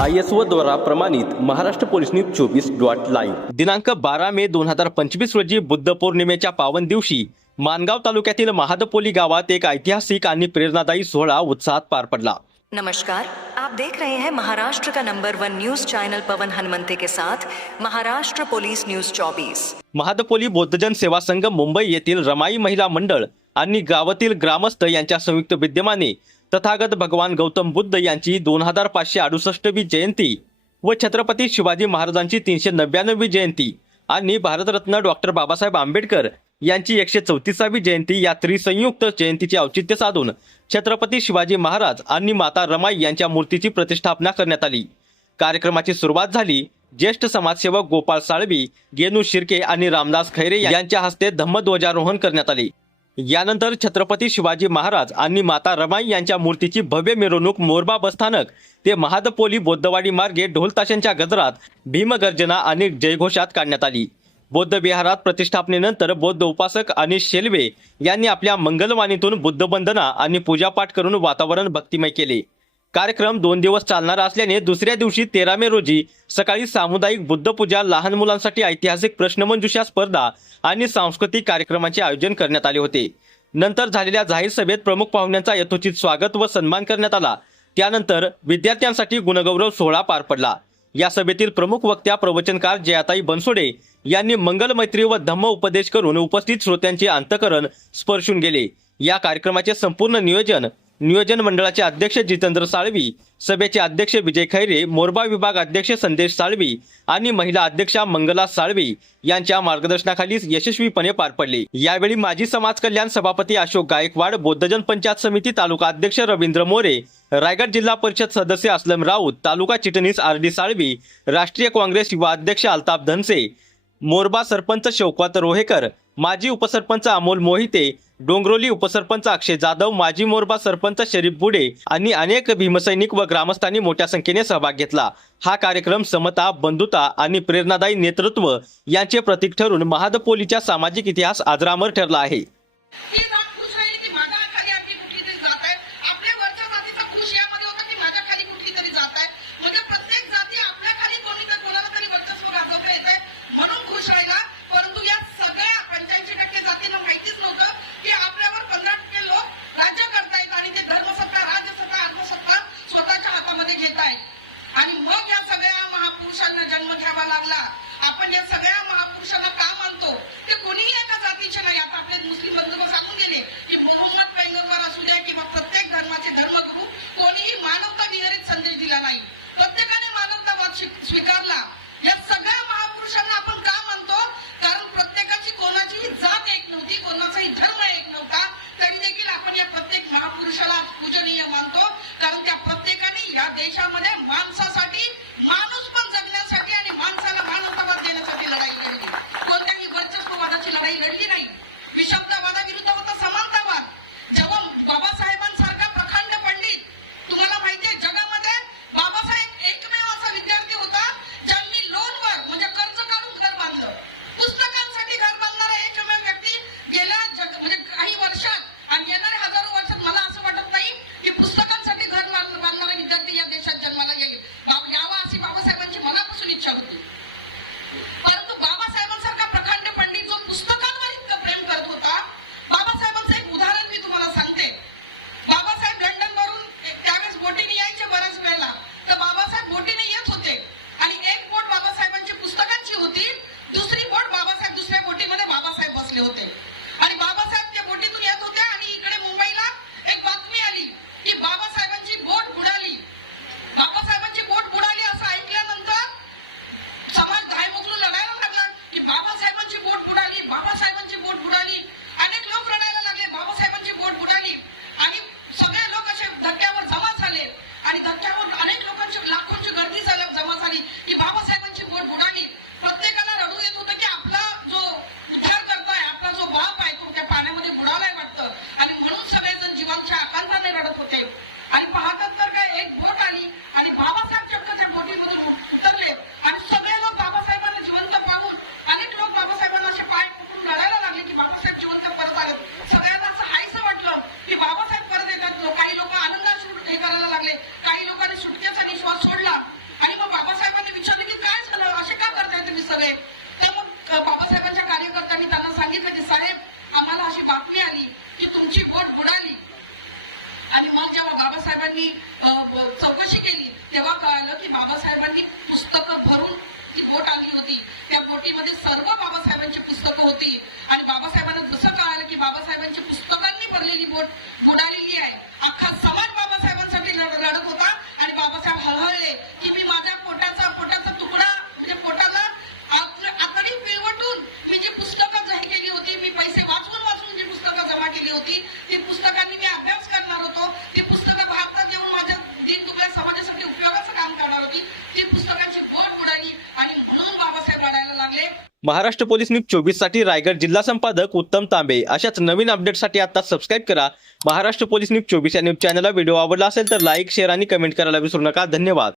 I S O द्वारा प्रमाणित Maharashtra police news चोवीस डॉट लाईव्ह. दिनांक बारा मे दोन हजार पंचवीस रोजी बुद्ध पौर्णिमेच्या पावन दिवशी मानगाव तालुक्यातील महादपोली गावात एक ऐतिहासिक आणि प्रेरणादायी सोहळा उत्साहात पार पडला. नमस्कार आप देख रहे हैं महाराष्ट्र का number one news channel Pawan Hanumante के साथ महाराष्ट्र पुलिस न्यूज 24 महादपोली बौद्धजन सेवा संघ मुंबई येथील रमाई महिला मंडळ आणि गावातील ग्रामस्थ यांच्या संयुक्त विद्यमाने तथागत भगवान गौतम बुद्ध यांची दोन हजार पाचशे अडुसष्टवी जयंती व छत्रपती शिवाजी महाराजांची तीनशे नव्याण्णवी जयंती आणि भारतरत्न डॉक्टर बाबासाहेब आंबेडकर यांची एकशे चौतीसावी जयंती या त्रिसंयुक्त जयंतीचे औचित्य साधून छत्रपती शिवाजी महाराज आणि माता रमाई यांच्या मूर्तीची प्रतिष्ठापना करण्यात आली. कार्यक्रमाची सुरुवात झाली ज्येष्ठ समाजसेवक गोपाळ साळवी गेनू शिर्के आणि रामदास खैरे यांच्या हस्ते धम्मध्वजारोहण करण्यात आले. यानंतर छत्रपती शिवाजी महाराज आणि माता रमाई यांच्या मूर्तीची भव्य मिरवणूक मोरबा बसस्थानक ते महादपोली बौद्धवाडी मार्गे ढोलताशांच्या गजरात भीमगर्जना आणि जयघोषात काढण्यात आली. बौद्ध विहारात प्रतिष्ठापनेनंतर बौद्ध उपासक आणि शेल्वे यांनी आपल्या मंगलवाणीतून बुद्धवंदना आणि पूजापाठ करून वातावरण भक्तिमय केले. कार्यक्रम दोन दिवस चालणार असल्याने दुसऱ्या दिवशी तेरा मे रोजी सकाळी सामुदायिक बुद्धपूजा लहान मुलांसाठी ऐतिहासिक प्रश्नमंजुषा स्पर्धा आणि सांस्कृतिक कार्यक्रमाचे आयोजन करण्यात आले होते. नंतर झालेल्या जाहीर सभेत प्रमुख पाहुण्यांचा यथोचित स्वागत व सन्मान करण्यात आला. त्यानंतर विद्यार्थ्यांसाठी गुणगौरव सोहळा पार पडला. या सभेतील प्रमुख वक्त्या प्रवचनकार जयाताई बनसोडे यांनी मंगल मैत्री व धम्म उपदेश करून उपस्थित श्रोत्यांचे अंतकरण स्पर्शून गेले. या कार्यक्रमाचे संपूर्ण नियोजन नियोजन मंडळाचे अध्यक्ष जितेंद्र साळवी सभेचे अध्यक्ष विजय खैरे मोरबा विभाग अध्यक्ष संदेश साळवी आणि महिला अध्यक्षा मंगला साळवी यांच्या मार्गदर्शनाखाली यशस्वीपणे पार पडले. यावेळी माजी समाज कल्याण सभापती अशोक गायकवाड बौद्धजन पंचायत समिती तालुका अध्यक्ष रवींद्र मोरे रायगड जिल्हा परिषद सदस्य असलम राऊत तालुका चिटणीस आर डी साळवी राष्ट्रीय काँग्रेस युवा अध्यक्ष अल्ताफ धनसे मोरबा सरपंच शौकत रोहेकर माजी उपसरपंच अमोल मोहिते डोंगरोली उपसरपंच अक्षय जाधव माजी मोरबा सरपंच शरीफ बुडे आणि अनेक भीमसैनिक व ग्रामस्थांनी मोठ्या संख्येने सहभाग घेतला. हा कार्यक्रम समता बंधुता आणि प्रेरणादायी नेतृत्व यांचे प्रतीक ठरून महादपोलीच्या सामाजिक इतिहास आजरामर ठरला आहे. เดี๋ยวว่าเกินแล้วกี่บาท महाराष्ट्र पोलीस न्यूज चोवीससाठी रायगड जिल्हा संपादक उत्तम तांबे. अशाच नवीन अपडेटसाठी आता सबस्क्राईब करा. महाराष्ट्र पोलीस न्यूज चोवीस या न्यूज चॅनलला व्हिडिओ आवडला असेल तर लाईक शेअर आणि कमेंट करायला विसरू नका. धन्यवाद.